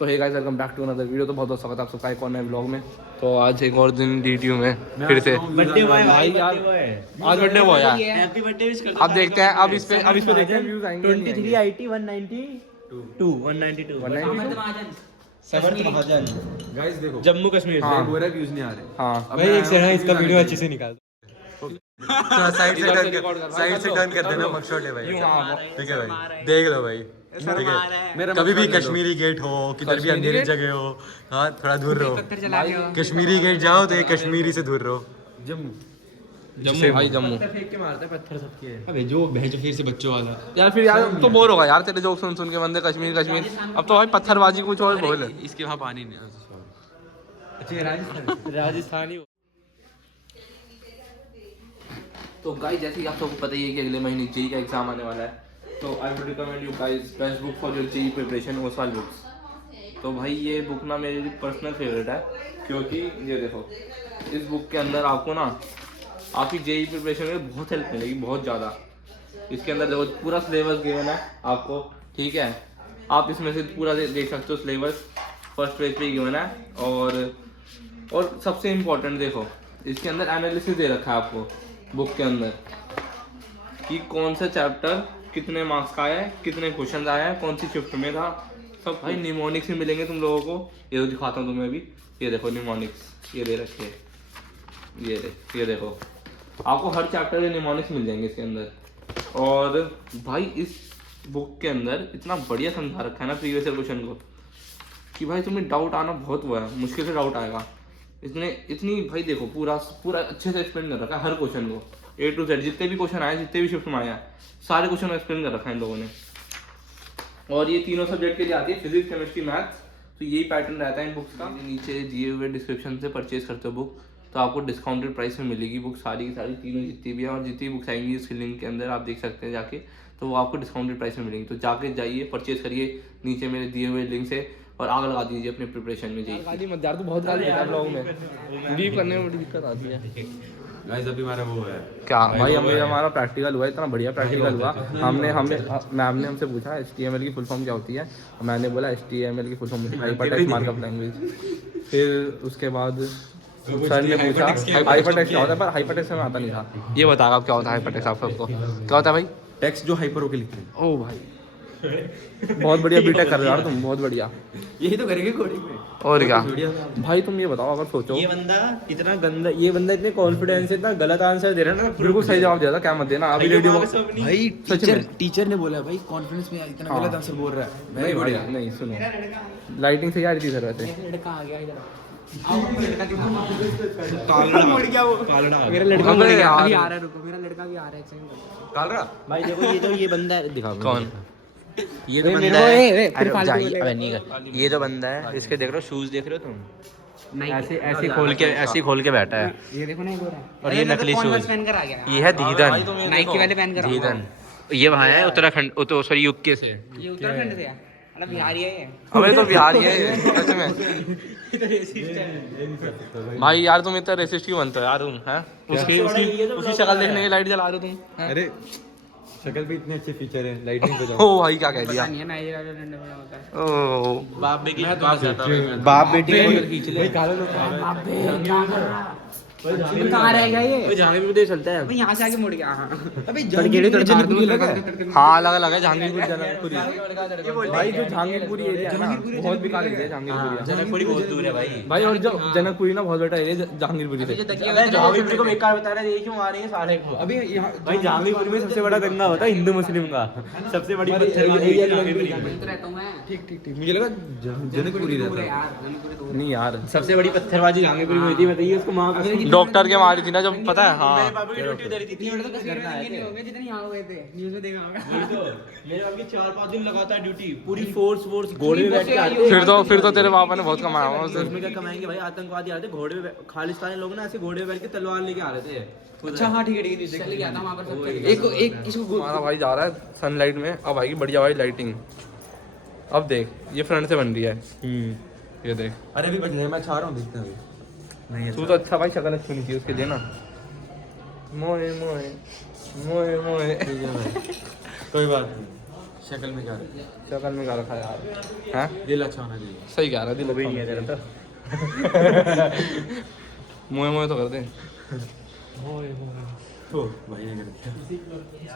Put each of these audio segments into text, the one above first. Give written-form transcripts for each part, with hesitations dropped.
तो hey guys welcome back to another video. तो बहुत बहुत स्वागत है आप सबका एक और नए ब्लॉग में। तो आज एक और दिन डीटीयू में फिर से बर्थडे बॉय भाई यार, आज बर्थडे बॉय यार। हैप्पी बर्थडे विश कर दो। अब देखते हैं, अब इस पे देखते हैं व्यूज आएंगे नहीं 23 आएंगे। IT 192 192 गाइस देखो जम्मू कश्मीर हाँ। पूरा व्यूज नहीं आ रहे। हाँ भाई एक सेकंड इसका वीडियो अच्छे से निकाल साइड इधर से record कर, साइड से भाई, टर्न कर कर देना लो। बक्सोट है भाई। यूं, हाँ, ठीक है भाई, देख लो भाई। ठीक है, मेरा कभी भी मकसद ले लो। कश्मीरी गेट हो, किधर भी कश्मीरी अंधेरी गेट? जगह हो, हाँ थोड़ा दूर रहो। कश्मीरी गेट जाओ तो ये कश्मीरी से दूर रहो। जम्मू भाई जम्मू। फेंक के मारते हैं पत्थर सबके। अबे जो भेजो फिर से बच्चों वाला यार फिर यार तो बोर होगा यार तेरे जोक सुन सुन के बंदे कश्मीर कश्मीर। अब तो भाई पत्थरबाजी कुछ और बोल। इसके वहाँ पानी नहीं राजस्थानी तो गाइस जैसे कि आप सबको पता ही है कि अगले महीने जेई का एग्जाम आने वाला है। तो I would recommend you guys best book for your JEE preparation Oswaal books. तो भाई ये बुक ना मेरी पर्सनल फेवरेट है, क्योंकि ये देखो इस बुक के अंदर आपको ना आपकी जेई प्रिपरेशन में बहुत हेल्प मिलेगी, बहुत ज़्यादा। इसके अंदर देखो पूरा सिलेबस गिवन है आपको, ठीक है। आप इसमें से पूरा देख सकते हो सिलेबस, फर्स्ट पेज पे गिवन है। और सबसे इम्पोर्टेंट देखो इसके अंदर एनालिसिस दे रखा है आपको बुक के अंदर कि कौन सा चैप्टर कितने मार्क्स का आया है, कितने क्वेश्चन आया है, कौन सी शिफ्ट में था, सब भाई निमोनिक्स में मिलेंगे तुम लोगों को। ये तो दिखाता हूँ तुम्हें अभी, ये देखो निमोनिक्स ये दे रखे है, ये देखो आपको हर चैप्टर के निमोनिक्स मिल जाएंगे इसके अंदर। और भाई इस बुक के अंदर इतना बढ़िया समझा रखा है ना प्रीवियस ईयर क्वेश्चन को कि भाई तुम्हें डाउट आना बहुत वो है, मुश्किल से डाउट आएगा। इतनी भाई देखो पूरा अच्छे से एक्सप्लेन कर रखा है हर क्वेश्चन को, A to Z जितने भी क्वेश्चन आए, जितने भी शिफ्ट में आया सारे क्वेश्चन को एक्सप्लेन कर रखा है इन लोगों ने। और ये तीनों सब्जेक्ट के लिए आती है, फिजिक्स केमिस्ट्री मैथ्स। तो यही पैटर्न रहता है इन बुक्स का। नीचे दिए हुए डिस्क्रिप्शन से परचेज करते हो बुक तो आपको डिस्काउंटेड प्राइस में मिलेगी बुक सारी की सारी, तीनों जितनी भी है। और जितनी बुक्स आएंगी इसके लिंक के अंदर आप देख सकते हैं जाके, तो वो आपको डिस्काउंटेड प्राइस में मिलेंगी। तो जाके जाइए परचेज करिए नीचे मेरे दिए हुए लिंक से और आग लगा दीजिए अपने प्रिपरेशन में। जी गाली मत यार, तू बहुत गाली देता है ब्लॉग में, लीव करने में बड़ी दिक्कत आती है। गाइस अभी हमारा वो है क्या भाई हमारा प्रैक्टिकल हुआ, इतना बढ़िया प्रैक्टिकल हुआ। मैम ने हमसे पूछा HTML की फुल फॉर्म क्या होती है, मैंने बोला HTML की फुल फॉर्म होती है हाइपरटेक्स्ट मार्कअप लैंग्वेज। फिर उसके बाद सर ने पूछा हाइपरटेक्स्ट क्या होता है, पर हाइपरटेक्स्ट में आता नहीं था। ये बताओ आप क्या होता है हाइपरटेक्स्ट, आप सबको क्या होता है भाई? टेक्स्ट जो हाइपर होके लिखते हैं। ओ भाई बहुत बढ़िया बीटेक कर रहे हो यार तुम, बहुत बढ़िया। यही तो करेंगे कोडिंग में। और क्या भाई तुम ये बताओ, अगर सोचो ये बंदा इतना गंदा, ये बंदा इतने कॉन्फिडेंस से इतना गलत आंसर दे रहा है ना, बिल्कुल सही जवाब दिया था, क्या मत देना अभी रेडियो भाई सच में। टीचर ने बोला भाई कॉन्फिडेंस में इतना हाँ। गलत आंसर बोल रहा है। नहीं भाई नहीं, सुनो लाइटिंग से आ रही थी सर वैसे। लड़का आ गया इधर। मेरा लड़का मुड़ गया, अभी आ रहा है, रुको मेरा लड़का भी आ रहा है, एक सेकंड। काल रहा भाई देखो ये बंदा है, दिखाओ कौन? ये तो मेरे बंदा को, है। फिर अरे फालतू जाइए, बोलेगा। अबे नहीं कर। ये जो बंदा है इसके देख रहे हो शूज, देख रहे हो तुम? नहीं ऐसे खोल के बैठा है। ये देखो ना, ये गोरा है। और ये नकली कॉन्वर्स शूज, पहन कर आ गया। ये है दीदन। नाइकी वाले पहन कर आ गया। दीदन ये वहाँ है उत्तराखंड, तो सॉरी यूके से। ये उत्तराखंड से है, मतलब बिहारी है ये। अबे तो बिहारी है सच में। भाई यार तुम इतना रेसिस्ट क्यों बनते हो यार तुम, हैं? उसकी शक्ल देखने के लाइट जला रहे हो तुम, हैं? अरे शक्ल पे इतने अच्छे फीचर है, लाइटिंग पे जाओ। ओ भाई क्या कह दिया? पता नहीं है नाइजीरिया वाले डंडे में होता है। ओ बाप बेटी बाप बेटी को उधर खींच ले। कहाँ रह गया ये? जहाँ भी मुझे चलता है। अबे यहाँ से आगे मुड़ गया। हाँ। अबे जनकपुरी लगा हाँ अलग अलग है, जहांगीरपुरी जनकपुरी। भाई जो जहांगीरपुरी एरिया है ना बहुत बेकार एरिया है जहांगीरपुरी। जनकपुरी बहुत दूर है भाई। भाई और जो जनकपुरी ना बहुत बेटा एरिया जहांगीरपुरी से। जहांगीरपुरी को बेकार बता रहे हैं, ये क्यों आ रही है सारे को? अभी यहाँ भाई जहांगीरपुर में सबसे बड़ा दंगा होता है हिंदू मुस्लिम का, सबसे बड़ी ठीक मुझे लगा जनकपुरी रहता है। नहीं यार सबसे बड़ी पत्थरबाजी जहांगीरपुर में हुई थी, बताइए उसको वहाँ डॉक्टर के मारी थी ना जब, पता है? हाँ मेरे पापा की ड्यूटी उधर ही थी। जितने यहाँ हुए थे न्यूज़ में देखा होगा। मेरे पापा की 4-5 दिन लगातार ड्यूटी, पूरी फोर्स घोड़े में बैठ के आते। फिर तो तेरे पापा ने बहुत कमाया होगा उस दिन। उसमें क्या कमाएंगे भाई, आतंकवादी आते घोड़े पे, खालिस्तानी लोग ना ऐसे घोड़े पे बैठ के तलवार लेके आ रहे थे। अच्छा हाँ ठीक है चल गया था वहाँ पर सब। एक इसको हमारा भाई जा रहा है सनलाइट में, अब आएगी बढ़िया भाई लाइटिंग। अब देख ये फ्रंट से बन रही है, ये देख। अरे अभी बज रहे हैं, मैं चाह रहा हूँ देखते हैं अभी। तू तो अच्छा भाई शक्ल अच्छी होनी चाहिए उसके लिए ना। मोए मोए मोए मोए ठीक है भाई, कोई बात नहीं। शक्ल में क्या है? शक्ल में क्या रखा है यार? हैं? दिल अच्छा होना चाहिए। सही कह रहा है, दिल भी अच्छा नहीं है होना तेरा चाहिए। मुँह मुँह तो कर दे। तो भाई ने कर दिया।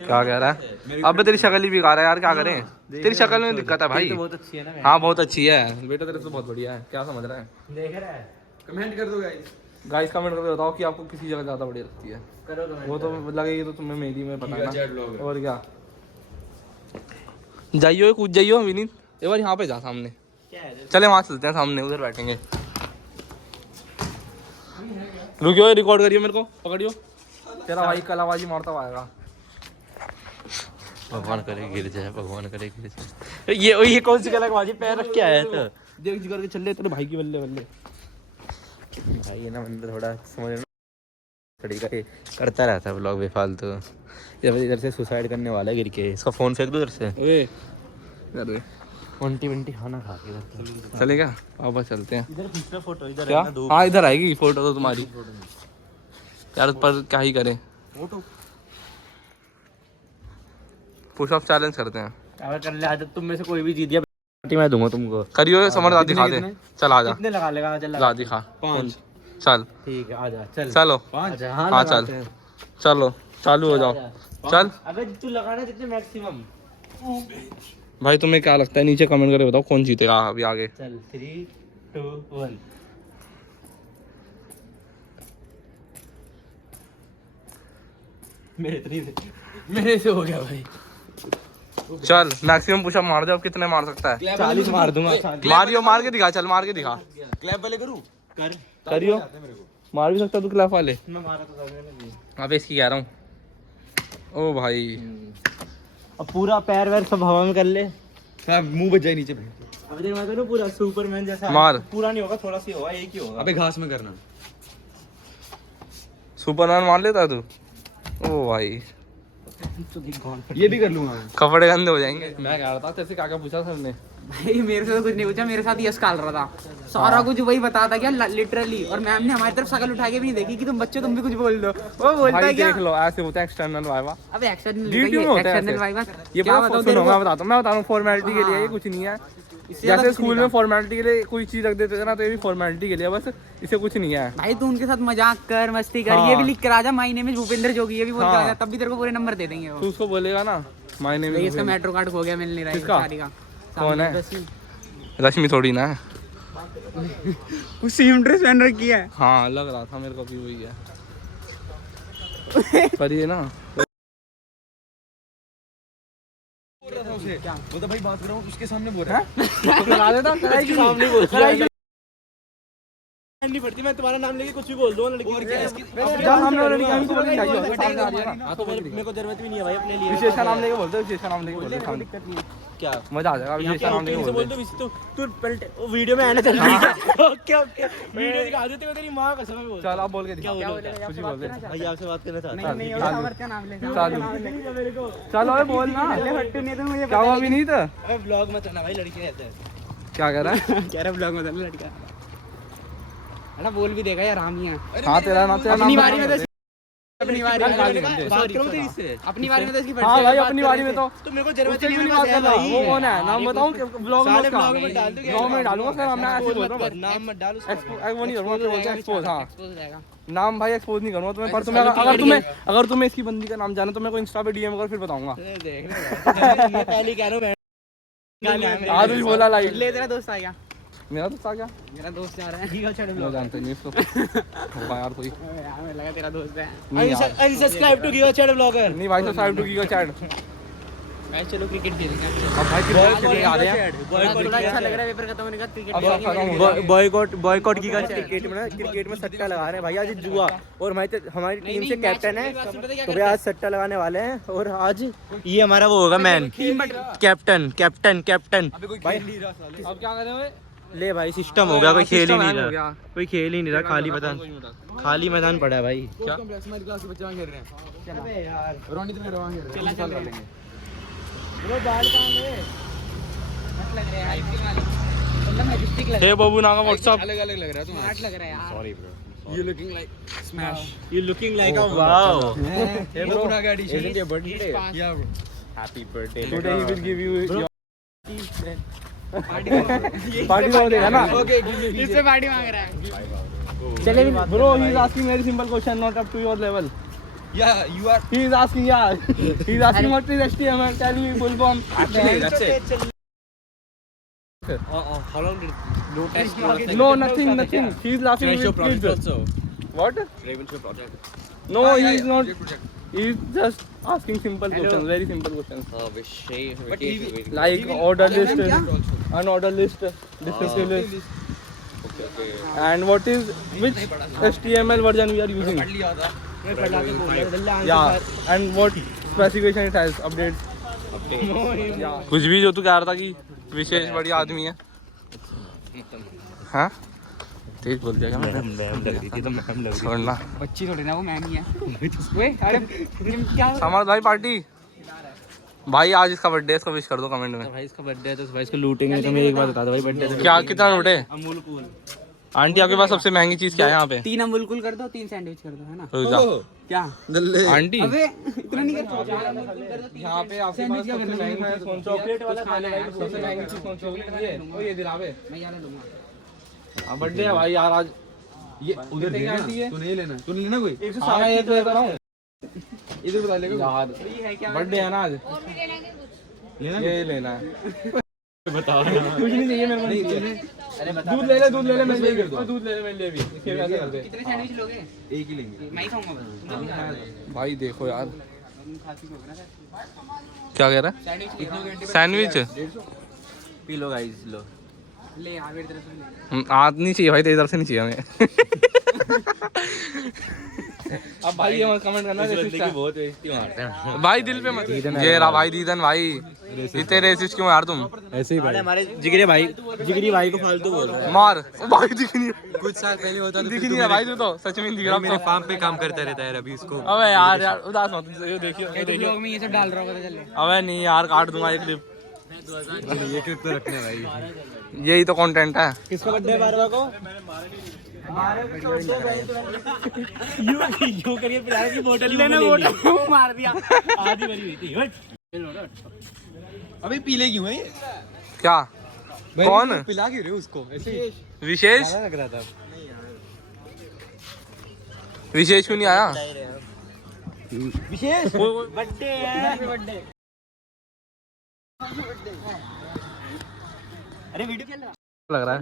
क्या कह रहा है? अब तेरी शक्ल ही बेकार है यार, क्या करें? तेरी शक्ल में दिक्कत है भाई। तो बहुत अच्छी है ना। हाँ बहुत अच्छी है बेटा, तेरे से बहुत बढ़िया है। क्या समझ रहा है? देख रहा है। कमेंट कर दो गाइस। गाइस कमेंट करके बताओ कि आपको किसी जगह ज़्यादा बढ़िया लगती है। करो कमेंट। वो तो लगेगी तो तुम्हें मेरी में पता गीगा चैट है ब्लॉग ना। है। और क्या, जाइयो कूद जाइयो विनीत, एक बार यहाँ पे जा सामने। क्या है? चले वहाँ चलते हैं, सामने उधर बैठेंगे। रुकियो, रिकॉर्ड करियो, मेरे को पकड़ियो। तेरा भाई कलाबाजी मारता हुआ आएगा। भगवान करे गिर जाए, भगवान करे गिर जाए। ये कौन सी कलाबाजी पैर रख के आया था? देख जी करके चल रहे तेरे भाई की बल्ले बल्ले। भाई ये ना बंदा थोड़ा समझ तरीका ये करता रहता है ब्लॉग बेफालतू। इधर से सुसाइड करने वाला है गिर के। इसका फोन फेंक दो इधर से। ओए अरे वंटी वंटी खाना खा के इधर। चलेगा, वापस चलते हैं। इधर खींचना फोटो, इधर क्या? रहना दो हाँ इधर आएगी फोटो तो तुम्हारी यार, पर क्या ही करें। फोटो। पुशअप चैलेंज करते हैं। अगर कर ले आज तुम में से कोई भी जीत गया पार्टी मैं दूंगा तुमको। करियो, समझ दिखा दे। चल आ जा, कितने लगा लेगा? चल ला दिखा। 5। चल ठीक है आजा चल। चलो, आजा। हाँ चल चलो, चालू हो जाओ। चल अबे तू लगाना जितने मैक्सिमम। भाई तुम्हें क्या लगता है, नीचे कमेंट करके बताओ कौन जीतेगा अभी आगे। चल 3 2 1। मेरे से हो गया भाई। चल मैक्सिमम पुशअप मार दे, अब कितने मार सकता है? 40 मार दूंगा। मारियो, मार के दिखा, चल मार के दिखा। क्लैप वाले करूं? कर। करियो, मार भी सकता तू क्लैप वाले। मैं मारा तो था। अब इसकी कह रहा हूँ। ओ भाई अब पूरा पैर वैर सब हवा में कर ले। मुंह बच जाए नीचे भाई। अब देख मैं तो पूरा सुपरमैन जैसा। मार। पूरा नहीं होगा, थोड़ा सी होगा, एक ही होगा। अबे घास में करना। सुपरमैन मार लेता है तू? ओ भाई ये भी कर लूंगा मैं। कपड़े गंदे हो जाएंगे। मैं कह रहा था तेरे से क्या क्या पूछा सर ने? भाई मेरे से तो कुछ नहीं पूछा, मेरे साथ यश काल रहा था। सारा कुछ वही बताता क्या लिटरली। और मैम ने हमारी तरफ शकल उठा के भी नहीं देखी कि तुम बच्चों तुम भी कुछ बोल दो। वो बोलता भाई है क्या? देख लो, ऐसे होता है एक्सटर्नल वाइवा। अब एक्सटर्नल ड्यूटी में होता है एक्सटर्नल ऐसे। वाइवा ये क्या बड़ा बताऊं सुनो, तेरे मैं को? बताता हूँ फॉर्मेलिटी के लिए, ये कुछ नहीं है। इससे ज्यादा जैसे कुछ नहीं स्कूल में था। फॉर्मेलिटी के लिए कोई चीज रख देते थे ना, तो ये भी फॉर्मेलिटी के लिए, बस इसे कुछ नहीं है। भाई तू उनके साथ मजाक कर, मस्ती कर, हाँ। ये भी लिख कर आजा माय नेम इज भूपेंद्र जोगी, ये भी बोल के हाँ। आजा, तब भी तेरे को पूरे नंबर दे देंगे वो। तू उसको बोलेगा ना माय नेम भाई इज इसका मेट्रो कार्ड खो गया, मिल नहीं रहा है किसका? शादी का। कौन है? सामने रश्मि थोड़ी ना है। उस सेम ड्रेस पहन रखी है। हाँ लग रहा था मेरे को भी वही है। पर ये ना वो तो भाई बात कर रहा हूँ उसके सामने बोल रहा है। करा देता कराई सामने बोल रहा नहीं पड़ती। मैं तुम्हारा नाम लेके कुछ भी बोल दूं लड़की। और क्या इसकी जब हमने वाले हमको बोल के जाइयो सामने आ रही है ना। मेरे को जरूरत भी नहीं है भाई अपने लिए। विशेष का नाम लेके बोलते, विशेष का नाम लेके बोलते सामने। दिक्कत नहीं है। क्या मजा आ जाएगा, विशेष का नाम लेके बोल बोलते। दो तू पलटे वो वीडियो में आना चल रही है। ओके ओके वीडियो दिखा देते हो तेरी मां कसम है बोल। चल आप बोल के दिखा, क्या कुछ ही बोल दे। भाई आपसे बात करना चाहता नहीं और सावर का नाम ले चालू मेरे को। चलो अरे बोल ना, हट्टू नहीं तो मुझे क्या हुआ भी नहीं था? अबे ब्लॉग मत करना भाई, लड़के रहते हैं। क्या कह रहा है? कह रहा ब्लॉग में था लड़का। अरे बोल भी देगा यार, हम ही हैं। हाँ तेरा नाम, तेरा अपनी नाम बारी में तो अपनी बारी में बात करो तेरी से। अपनी बारी में तो इसकी हाँ भाई अपनी बारी में तो तो मेरे को जरूरत उससे ही क्यों नहीं नहीं बात है कर रहा? भाई। वो कौन है? नाम बताऊं कि ब्लॉग में साले उसका? ब्लॉग में डाल दो। ब्लॉग में डालूंगा सर, हमने ऐसे बोल रहा हूँ। नाम मत डाल उसका। वो नहीं करूँगा, फिर बोलते हैं एक्सपोज। हाँ एक्सपोज हो जाएगा। नाम भाई एक्सपोज नहीं करूँगा तुम्हें, पर तुम्हें अगर तुम्हें इसकी बंदी का नाम जाना तो मैं को इंस्टा पे डीएम कर फिर बताऊंगा। देख ले पहले कह रहा हूं आज भी बोला लाइव। ले तेरा दोस्त आ गया, मेरा दोस्त आ गया, मेरा दोस्त जा रहा है। मैं जानता नहीं इसको। होगा यार कोई यार मुझे लगा तेरा दोस्त है। नहीं यार। Unsubscribe to Giga chat blogger. नहीं भाई subscribe to Giga chat. Guys चलो क्रिकेट खेलेंगे। अब भाई क्रिकेट खेलने आ रहे हैं। थोड़ा अच्छा लग रहा है, पेपर खत्म होने का क्रिकेट अब सब खत्म खेलेंगे। हो गया। बॉयकॉट गिगा क्रिकेट में क्रिकेट में सट्टा लगा रहे हैं भाई आज जुआ। और हमारी टीम से कैप्टन है तो भाई आज सट्टा लगाने वाले हैं। और आज ये हमारा वो होगा मैन कैप्टन कैप्टन कैप्टन भाई। अब क्या करें भाई? ले भाई सिस्टम हो गया, कोई खेल ही नहीं हो रहा, गया। कोई खेल ही नहीं रहा, खाली मैदान खाली मैदान पड़ा है भाई। क्या? क्लास के बच्चे वहां खेल रहे हैं। अबे यार रोनित में वहां खेल रहे हैं। चल रहे लेंगे। वो बाल कहां गए? मस्त लग रहा है आईपीएल वाले, मतलब मैजिस्टिक लग हे बाबू नागा व्हाट्सअप। अलग अलग लग रहा है तुम्हें। स्मार्ट लग रहा है यार। Sorry bro. You looking like smash. You looking like a wow. Hey bro, ना गाड़ी Isn't your birthday? Yeah bro. Happy birthday today he will give you your party तो देगा ना इससे पार्टी मांग रहा है। चले bro he is asking very simple question not up to your level Yeah, you are. He is asking यार he is asking what is HTML tell me full form actually that's it How long did no test? no nothing he is laughing with kids what Raven show project. no he is not he is just asking simple questions very simple questions But like order list unorder list descriptive list and what is which HTML version we are using yeah and what specification it has updates yeah कुछ भी जो तू कह रहा था कि विशेष बढ़िया आदमी है हाँ तेज बोल दिया क्या मैम लग रही थी तो मैम लग छोड़ना बच्ची थोड़ी ना वो मैम ही है। ओए अरे क्या समर भाई पार्टी भाई आज इसका बर्थडे है इसको विश कर दो कमेंट में भाई इसका बर्थडे है तो भाई इसको लूटेंगे तो मैं एक बात बता दो भाई बर्थडे क्या कितना लूटे अमूल कूल आंटी आपके पास सबसे महंगी चीज क्या है यहाँ पे 3 अमूल कूल कर दो 3 सैंडविच कर दो है ना। रुक जा क्या आंटी अबे इतना नहीं कर यहाँ पे आपके पास सबसे महंगा है चॉकलेट वाला खाने वाला सबसे महंगी चीज चॉकलेट ये दिलावे मैं यार लूंगा। हाँ बर्थडे है भाई यार आज ये उधर देना तू नहीं लेना कोई 160 ये तो देता रहा हूँ इधर बता लेगा यार ये है क्या बर्थडे है ना आज लेना ये लेना है बताओ कुछ नहीं चाहिए मेरे को अरे बता दूध ले ले मैं यही कर दूँ दूध ले ले मैं ले भी इसके भी ऐसे कर दे कितने सैंडविच लोगे? एक ही लेंगे मैं ही खाऊंगा बस। भाई देखो यार क्या कह रहा है सैंडविच पी लो गाइस लो ले आ मेरी तरफ से ले। हाथ नहीं चाहिए भाई तेरी तरफ से नहीं चाहिए हमें अब भाई ये मत कमेंट करना रेसिस्ट है बहुत बेइज्जती मारते हैं भाई दिल पे मत ये रहा भाई दीदन भाई इतने रेसिस्ट क्यों यार तुम ऐसे ही अरे हमारे जिगरी भाई को फालतू बोल रहा है मार ओ भाई दिख नहीं कुछ साल पहले होता दिख नहीं है भाई तू तो सच में दिख रहा मेरे तो फार्म पे काम करता रहता है अभी इसको अबे यार उदास मत ये देखियो ये ब्लॉग में ये सब डाल रहा होगा चल ले। अबे नहीं यार काट दूंगा ये क्लिप ये क्लिप तो रखने भाई यही तो कंटेंट है किसका बर्थडे है 12 को यू करिए पिलाने की बोतल लेना बोतल मार दिया। आधी भरी हुई थी अबे पीले क्यों है ये क्या कौन पिला क्यों रहे हो उसको ऐसे विशेष लग रहा था विशेष क्यों नहीं आया विशेष बर्थडे है बर्थडे अरे वीडियो चल रहा लग रहा है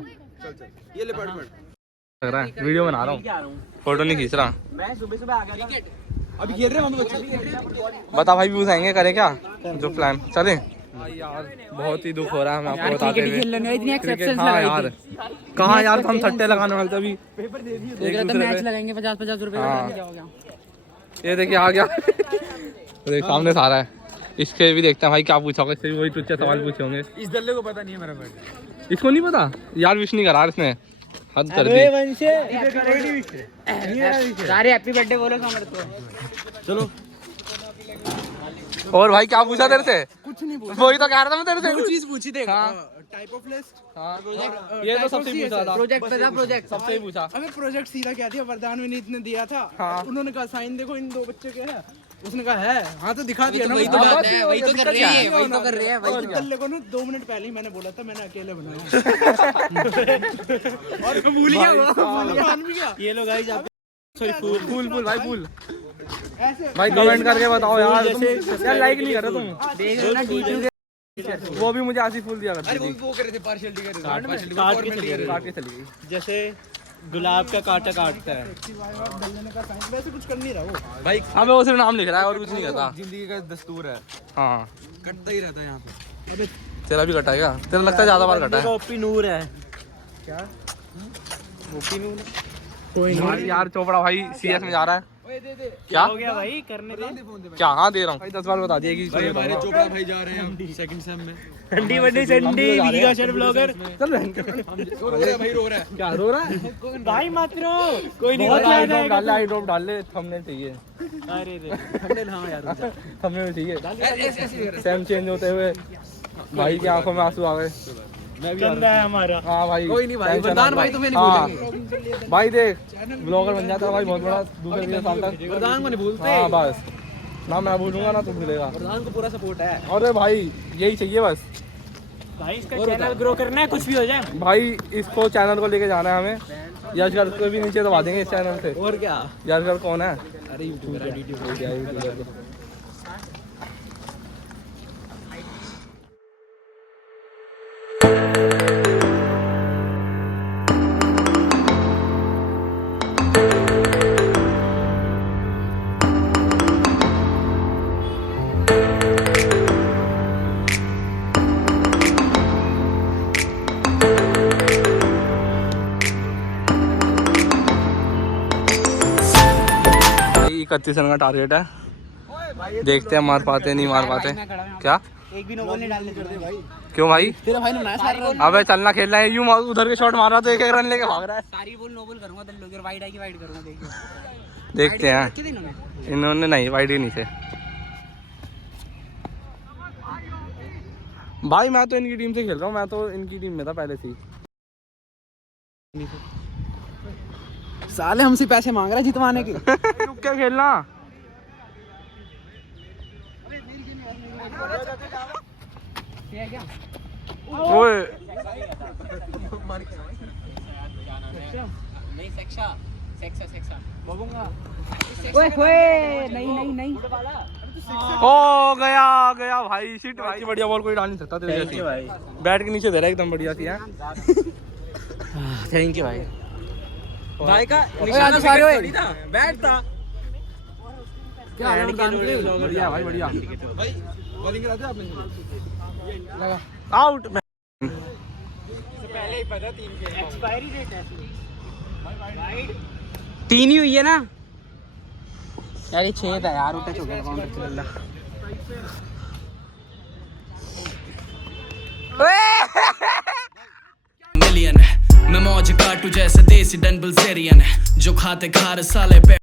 ये ले पढ़ लग रहा है वीडियो बना रहा हूँ फोटो नहीं खींच रहा मैं सुबह आ गया था अभी खेल रहे हैं हम बच्चे बता भाई व्यूज आएंगे करें क्या जो प्लान चले यार बहुत ही दुख हो रहा है हमें आपको बताते हुए खेलने में इतनी एक्सेप्शंस हाँ लगाई यार कहाँ यार हम सट्टे लगाने वाले थे अभी देख रहा था मैच लगाएंगे 50-50 रुपए का क्या हो गया। ये देखिए आ गया देख सामने सारा है इसके भी देखते हैं भाई क्या पूछा होगा इससे भी वही तुझसे सवाल पूछे होंगे इस दल्ले को पता नहीं है मेरा बर्थडे इसको नहीं पता यार विश नहीं करा इसने हद कर दी सारे हैप्पी बर्थडे बोलो समर तो। चलो और भाई क्या पूछा तेरे से कुछ नहीं पूछा वही तो कह रहा था मैं तेरे से कुछ चीज पूछी देख टाइप ऑफ लिस्ट ये तो सबसे पूछा था प्रोजेक्ट पे था प्रोजेक्ट सबसे ही पूछा अबे प्रोजेक्ट सीधा क्या दिया वरदान में इतने दिया था उन्होंने कहा साइन देखो इन दो बच्चे के है उसने कहा है हाँ तो दिखा दिया ना वही तो बात है वही तो कर रहे हैं वही तो कर रहे हैं और दल्ले को ना 2 मिनट पहले ही मैंने बोला था मैंने अकेले बनाया और भूल गया मान भी गया ये लो गाइस आप सॉरी फूल भाई फूल ऐसे भाई कमेंट करके बताओ यार तुम यार लाइक नहीं कर रहे तुम देख रहे हो ना डीपी वो भी मुझे आसिफ फूल दिया करती थी वो कर रहे थे पार्शियलिटी कर रहे थे काट के चली गई काट के चली गई जैसे गुलाब का कांटा काटता है दल्ले ने कहा साइन वैसे कुछ कर नहीं रहा वो भाई हाँ मैं वो सिर्फ नाम लिख रहा है और कुछ नहीं करता जिंदगी का दस्तूर है हाँ कटता ही रहता है यहाँ पे तेरा भी कटा है क्या तेरा लगता है ज्यादा बार कटा है ओपी नूर है यार चोपड़ा भाई सीएस में जा रहा है क्या हो गया भाई करने दे क्या हाँ दे रहा हूँ भाई 10 बार बता दिया कि भाई हमारे चोपड़ा भाई जा रहे हैं हम सेकंड सेम में ठंडी बंडी चंडी वीगा शर्ट ब्लॉगर चल रो रहा है भाई रो रहा है क्या रो रहा है भाई मत रो कोई नहीं आई ड्रॉप डाल ले थंबनेल चाहिए अरे रे ठंडे हां यार थंबनेल चाहिए सेम चेंज होते हुए भाई की आंखों में आंसू आ गए गंदा है हमारा हाँ भाई कोई नहीं भाई वरदान भाई तुम्हें नहीं भूलेंगे भाई देख ब्लॉगर बन जाता है भाई बहुत बड़ा दूसरे साल तक वरदान को नहीं भूलते हाँ बस ना मैं भूलूंगा ना तू भूलेगा। प्रधान को पूरा सपोर्ट है अरे भाई यही चाहिए बस भाई इसका चैनल ग्रो करना है, कुछ भी हो जाए। भाई, इसको चैनल को लेके जाना है हमें। यशगर को भी नीचे दबा देंगे इस चैनल से। और क्या यशगर कौन है? अरे यूट्यूबर है यूट्यूबर। भाई 31 रन का टारगेट है, देखते हैं मार पाते नहीं मार पाते। क्या एक भी नो बॉल नहीं डालने छोड़ते भाई। क्यों भाई? तेरा भाई ने बनाया सारा अबे चलना खेलना है, यूं उधर के शॉट मारा तो एक एक रन लेके भाग रहा है। सारी बॉल नो बॉल करूंगा दल्लो की, और वाइड आई की वाइड करूंगा। देखियो देखते हैं। कितने इन्होंने? इन्होंने नहीं, वाइड ही नहीं थे भाई। मैं तो इनकी टीम से खेल रहा हूँ, मैं तो इनकी टीम में था पहले से ही। साले हमसे पैसे मांग रहा है जितवाने के। रुक क्या खेलना। ओए नहीं सेक्सा सेक्सा सेक्सा ओए ओए नहीं नहीं नहीं हो गया भाई, शिट भाई। बढ़िया बॉल कोई डाल नहीं सकता तेरे जैसी भाई। बैट के नीचे दे रहा है एकदम बढ़िया सी है। थैंक यू भाई। भाई का निशाना सारे ओए बैट था क्या बढ़िया भाई, बढ़िया। बॉलिंग कराते आप लगा आउट। पहले ही पता 3 के एक्सपायरी डेट है। 3 ही हुई है ना यार, ये 6 था यार, उठा हो गया काउंटर। मिलियन मैं मौज काटू जैसे देसी डन बिल्जेरियन जो खाते खार साले पे